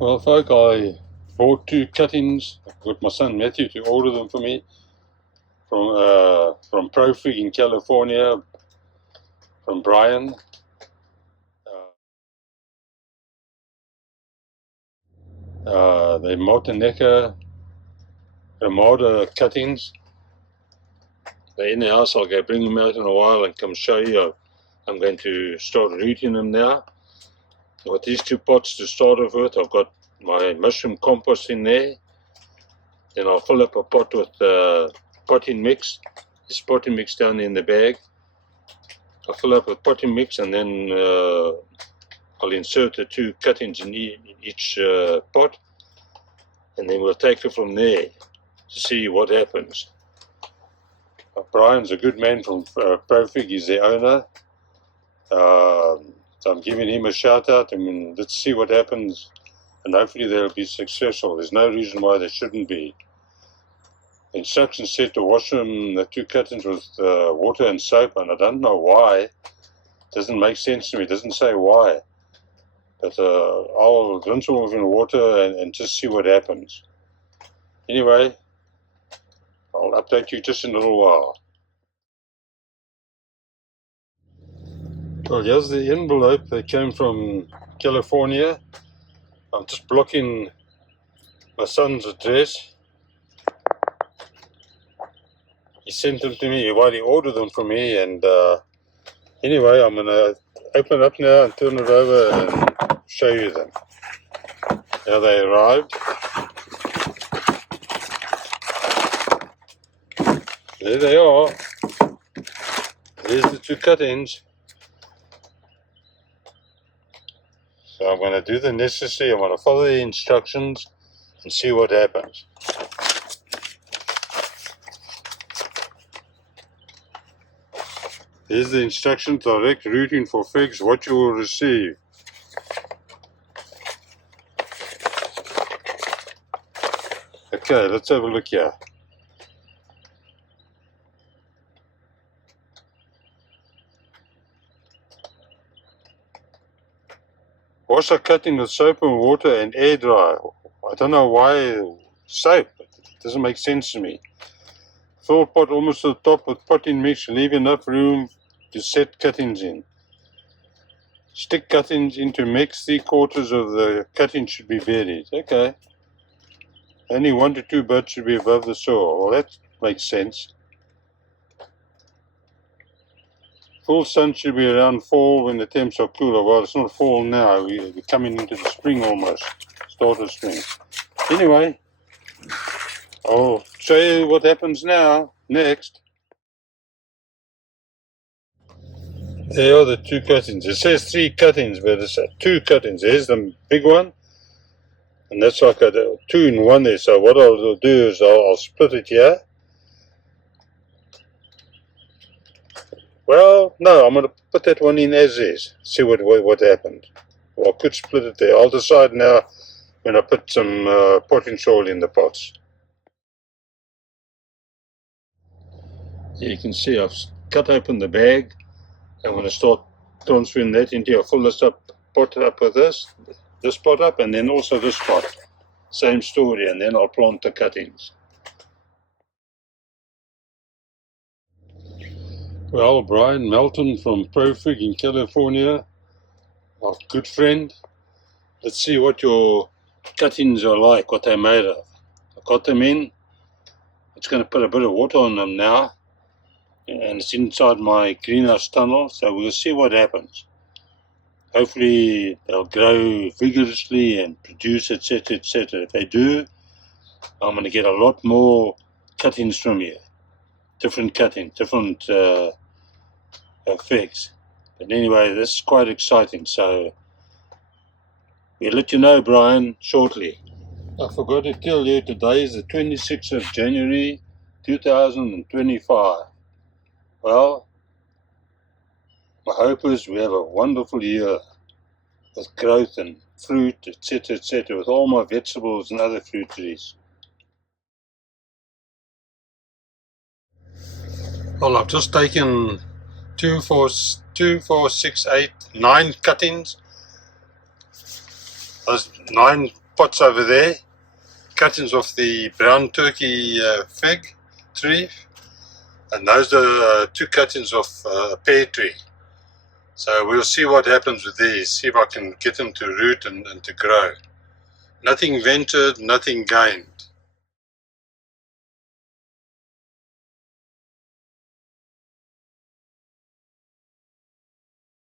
Well, folk, I bought 2 cuttings. I got my son Matthew to order them for me from PROFIG in California, from Brian. They're Martinenca Rimada cuttings. They're in the house. I'll go bring them out in a while and come show you. I'm going to start rooting them now. I've got these 2 pots to start off with. I've got my mushroom compost in there. Then I'll fill up a pot with potting mix. This potting mix down in the bag. I'll fill up with potting mix, and then I'll insert the 2 cuttings in each pot, and then we'll take it from there to see what happens. Brian's a good man from PROFIG. He's the owner. So I'm giving him a shout out. I mean, let's see what happens, and hopefully they'll be successful. There's no reason why they shouldn't be. The instructions said to wash them, the 2 cuttings, with water and soap, and I don't know why. It doesn't make sense to me. It doesn't say why. But I'll rinse them off in water and just see what happens. Anyway, I'll update you just in a little while. Well, here's the envelope that came from California. I'm just blocking my son's address. He sent them to me while he ordered them for me, and anyway, I'm going to open it up now and turn it over and show you them. Now they arrived. There they are. There's the 2 cuttings. So I'm going to do the necessary. I'm going to follow the instructions and see what happens. Here's the instructions: direct routing for figs, what you will receive. Okay, let's have a look here. Wash a cutting with soap and water and air dry. I don't know why soap. It doesn't make sense to me. Fill pot almost to the top with potting mix. Leave enough room to set cuttings in. Stick cuttings into mix. 3/4 of the cutting should be buried. Okay. Only 1 to 2 buds should be above the soil. Well, that makes sense. Full sun should be around fall when the temps are cooler. Well, it's not fall now. We're coming into the spring almost. Start of spring. Anyway, I'll show you what happens now, next. There are the 2 cuttings. It says 3 cuttings, but it's 2 cuttings. There's the big one, and that's like a 2 in 1 there. So what I'll do is I'll split it here. Well, no, I'm going to put that one in as is. See what happened. Well, I could split it there. I'll decide now when I put some potting soil in the pots. Here you can see I've cut open the bag. I'm going to start transferring that into here. Fill this pot up with this pot up, and then also this pot. Same story, and then I'll plant the cuttings. Well, Brian Melton from PROFIG in California, our good friend. Let's see what your cuttings are like, what they're made of. I got them in. It's going to put a bit of water on them now, and it's inside my greenhouse tunnel, so we'll see what happens. Hopefully they'll grow vigorously and produce, etc., etc. If they do, I'm going to get a lot more cuttings from you. Different cuttings, different figs. But anyway, this is quite exciting, so we'll let you know, Brian, shortly. I forgot to tell you, today is the 26th of January 2025. Well, my hope is we have a wonderful year with growth and fruit, etc., with all my vegetables and other fruit trees. Well, I've just taken 2, 4, 6, 8, 9 cuttings. Those 9 pots over there, cuttings off the brown turkey fig tree, and those are 2 cuttings off a pear tree. So we'll see what happens with these, see if I can get them to root and to grow. Nothing ventured, nothing gained.